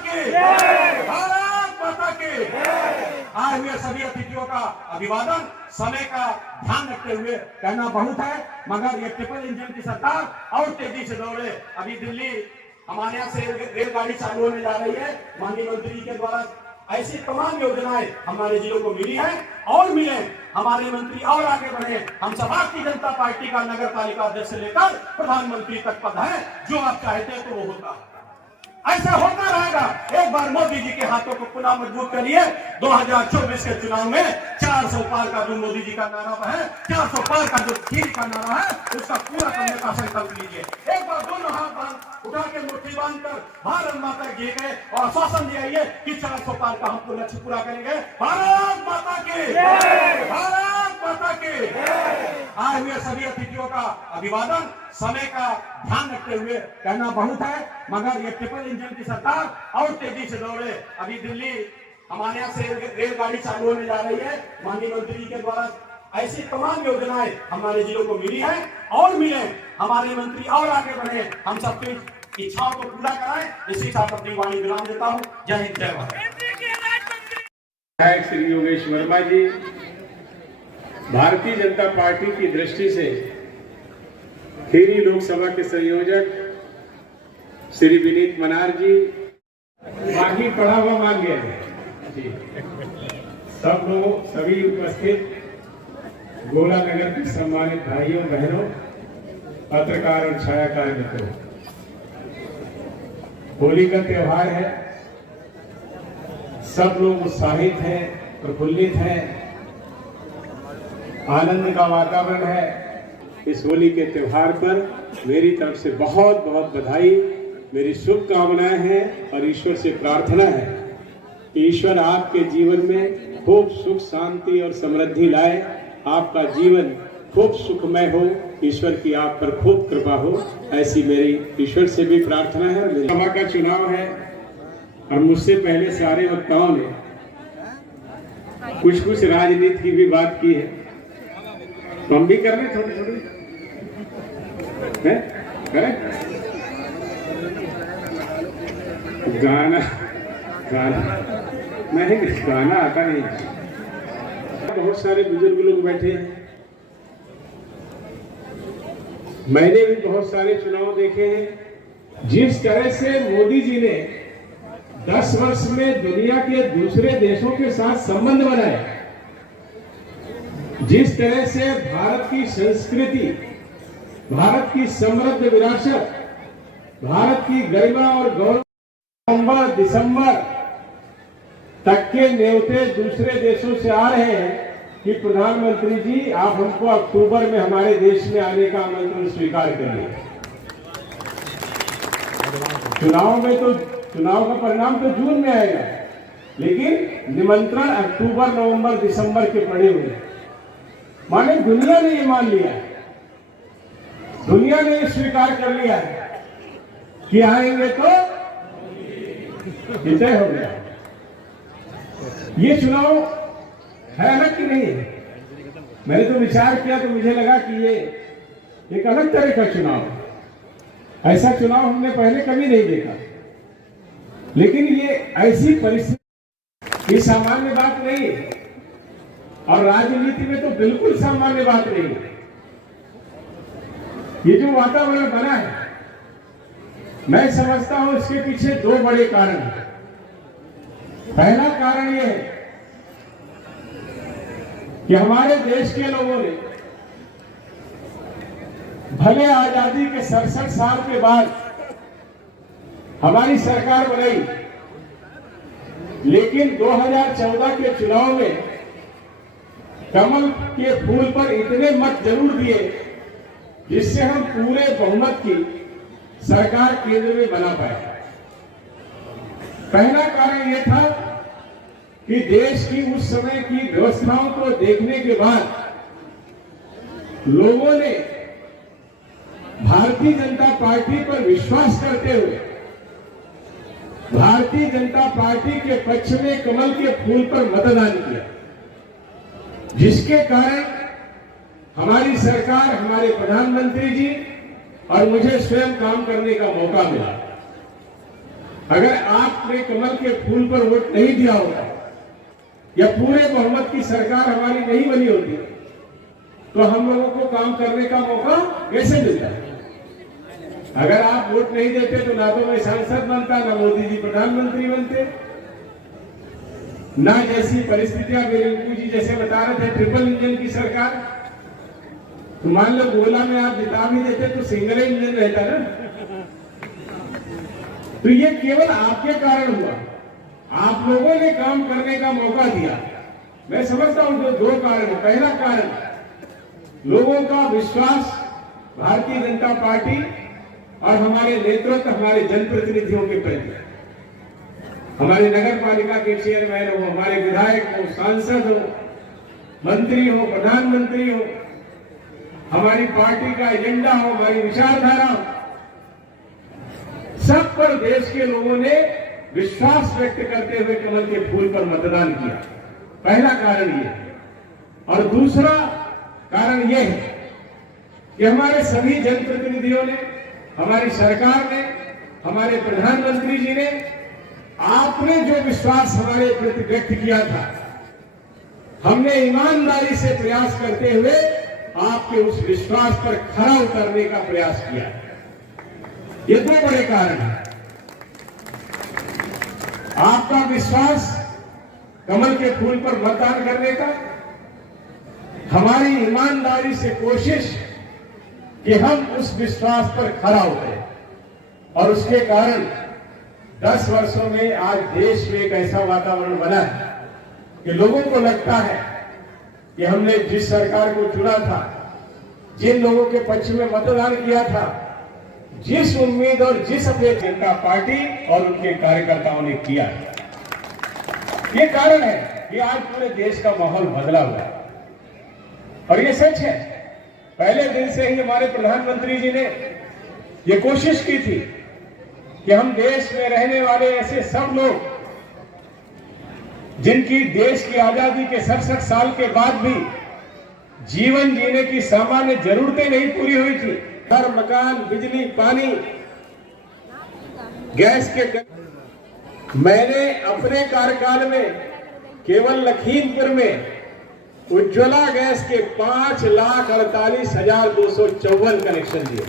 की, भारत माता की। आए हुए सभी अतिथियों का अभिवादन। समय का ध्यान रखते हुए कहना बहुत है, मगर ये ट्रिपल इंजन की सरकार और तेजी से दौड़े। अभी दिल्ली हमारे यहाँ से रेलगाड़ी चालू होने जा रही है। माननीय मंत्री जी के द्वारा ऐसी तमाम योजनाएं हमारे जिलों को मिली है और मिले। हमारे मंत्री और आगे बढ़े। हम सब भारतीय जनता पार्टी का नगर पालिका अध्यक्ष से लेकर प्रधानमंत्री तक पद है। जो आप चाहते हैं तो वो होता है, ऐसा होता रहेगा। एक बार मोदी जी के हाथों को पुनः मजबूत करिए। 2024 के चुनाव में 400 पार का जो मोदी जी का नारा है, 400 पार का जो खीर का नारा है, उसका पूरा करने का संकल्प लीजिए। एक बार दोनों हाथ उठा के मुट्ठी बांधकर भारत माता जी के और आश्वासन दिलाइए कि 400 पार का हमको लक्ष्य पूरा करेंगे। भारत माता की, भारत माता की। आए हुए सभी अतिथियों का अभिवादन। समय का ध्यान रखते हुए कहना बहुत है, मगर ये ट्रिपल इंजन की सरकार और तेजी से दौड़े। अभी दिल्ली हमारे यहाँ से रेलगाड़ी चालू होने जा रही है। माननीय मंत्री जी के द्वारा ऐसी तमाम योजनाएं हमारे जिलों को मिली है और मिले। हमारे मंत्री और आगे बढ़े। हम सबकी इच्छाओं को पूरा कराएं। इसी साथ अपनी वाणी विराम देता हूँ। जय हिंद, जय भारत। श्री योगेश वर्मा जी, भारतीय जनता पार्टी की दृष्टि से खीरी लोकसभा के संयोजक श्री विनीत मनार जी, बाकी पढ़ा हुआ मान गया जी। सब लोग, सभी उपस्थित गोला नगर के सम्मानित भाइयों बहनों, पत्रकार और छायाकार मित्रों, होली का त्योहार है। सब लोग उत्साहित हैं, प्रफुल्लित हैं, आनंद का वातावरण है। इस होली के त्योहार पर मेरी तरफ से बहुत बहुत बधाई, मेरी शुभकामनाएं हैं और ईश्वर से प्रार्थना है कि ईश्वर आपके जीवन में खूब सुख, शांति और समृद्धि लाए। आपका जीवन खूब सुखमय हो, ईश्वर की आप पर खूब कृपा हो, ऐसी मेरी ईश्वर से भी प्रार्थना है। लोकसभा का चुनाव है और मुझसे पहले सारे वक्ताओं ने कुछ राजनीति की भी बात की है, तो हम भी कर रहे थोड़ी थोड़ी गाना नहीं, गाना आता नहीं। बहुत सारे बुजुर्ग लोग बैठे हैं। मैंने भी बहुत सारे चुनाव देखे हैं। जिस तरह से मोदी जी ने 10 वर्ष में दुनिया के दूसरे देशों के साथ संबंध बनाए, जिस तरह से भारत की संस्कृति, भारत की समृद्ध विरासत, भारत की गरिमा और गौरव, नवंबर दिसंबर तक के न्योते दूसरे देशों से आ रहे हैं कि प्रधानमंत्री जी आप हमको अक्टूबर में हमारे देश में आने का आमंत्रण स्वीकार करिए। चुनाव में तो चुनाव का परिणाम तो जून में आएगा, लेकिन निमंत्रण अक्टूबर, नवंबर, दिसंबर के पड़े हुए। माने दुनिया ने ये मान लिया है, दुनिया ने ये स्वीकार कर लिया है कि आएंगे तो विजय हो गया। ये चुनाव है अलग कि नहीं है? मैंने तो विचार किया तो मुझे लगा कि ये एक अलग तरह का चुनाव है। ऐसा चुनाव हमने पहले कभी नहीं देखा। लेकिन ये ऐसी परिस्थिति, ये सामान्य बात नहीं है और राजनीति में तो बिल्कुल सामान्य बात नहीं है। ये जो वातावरण बना है, मैं समझता हूं इसके पीछे 2 बड़े कारण हैं। पहला कारण यह है कि हमारे देश के लोगों ने भले आजादी के 67 साल के बाद हमारी सरकार बनाई, लेकिन 2014 के चुनाव में कमल के फूल पर इतने मत जरूर दिए जिससे हम पूरे बहुमत की सरकार केंद्र में बना पाए। पहला कारण यह था कि देश की उस समय की व्यवस्थाओं को देखने के बाद लोगों ने भारतीय जनता पार्टी पर विश्वास करते हुए भारतीय जनता पार्टी के पक्ष में कमल के फूल पर मतदान किया, जिसके कारण हमारी सरकार, हमारे प्रधानमंत्री जी और मुझे स्वयं काम करने का मौका मिला। अगर आपने कमल के फूल पर वोट नहीं दिया होता या पूरे बहुमत की सरकार हमारी नहीं बनी होती तो हम लोगों को काम करने का मौका कैसे मिलता है? अगर आप वोट नहीं देते तो ना तो मैं सांसद बनता, ना मोदी जी प्रधानमंत्री बनते, ना जैसी परिस्थितियां मेरे रिंकू जी जैसे बता रहे थे ट्रिपल इंजन की सरकार, तो मान लो गोला में आप जिता भी देते तो सिंगल इंजन रहता ना। तो ये केवल आपके कारण हुआ, आप लोगों ने काम करने का मौका दिया। मैं समझता हूं जो दो कारण है। पहला कारण लोगों का विश्वास भारतीय जनता पार्टी और हमारे नेतृत्व, हमारे जनप्रतिनिधियों के प्रति, हमारे नगर पालिका के चेयरमैन हो, हमारे विधायक हो, सांसद हो, मंत्री हो, प्रधानमंत्री हो, हमारी पार्टी का एजेंडा हो, हमारी विचारधारा हो, सब पर देश के लोगों ने विश्वास व्यक्त करते हुए कमल के फूल पर मतदान किया। पहला कारण ये। और दूसरा कारण यह है कि हमारे सभी जनप्रतिनिधियों ने, हमारी सरकार ने, हमारे प्रधानमंत्री जी ने, आपने जो विश्वास हमारे प्रति व्यक्त किया था, हमने ईमानदारी से प्रयास करते हुए आपके उस विश्वास पर खरा उतरने का प्रयास किया। ये दो बड़े कारण हैं। आपका विश्वास कमल के फूल पर मतदान करने का, हमारी ईमानदारी से कोशिश कि हम उस विश्वास पर खरा उतरे, और उसके कारण 10 वर्षों में आज देश में एक ऐसा वातावरण बना है कि लोगों को लगता है कि हमने जिस सरकार को चुना था, जिन लोगों के पक्ष में मतदान किया था, जिस उम्मीद और जिस अपने जनता पार्टी और उनके कार्यकर्ताओं ने किया, ये कारण है कि आज पूरे देश का माहौल बदला हुआ है। और ये सच है, पहले दिन से ही हमारे प्रधानमंत्री जी ने ये कोशिश की थी कि हम देश में रहने वाले ऐसे सब लोग जिनकी देश की आजादी के 67 साल के बाद भी जीवन जीने की सामान्य जरूरतें नहीं पूरी हुई थी, घर, मकान, बिजली, पानी, गैस के, मैंने अपने कार्यकाल में केवल लखीमपुर में उज्ज्वला गैस के 5,48,254 कनेक्शन दिए।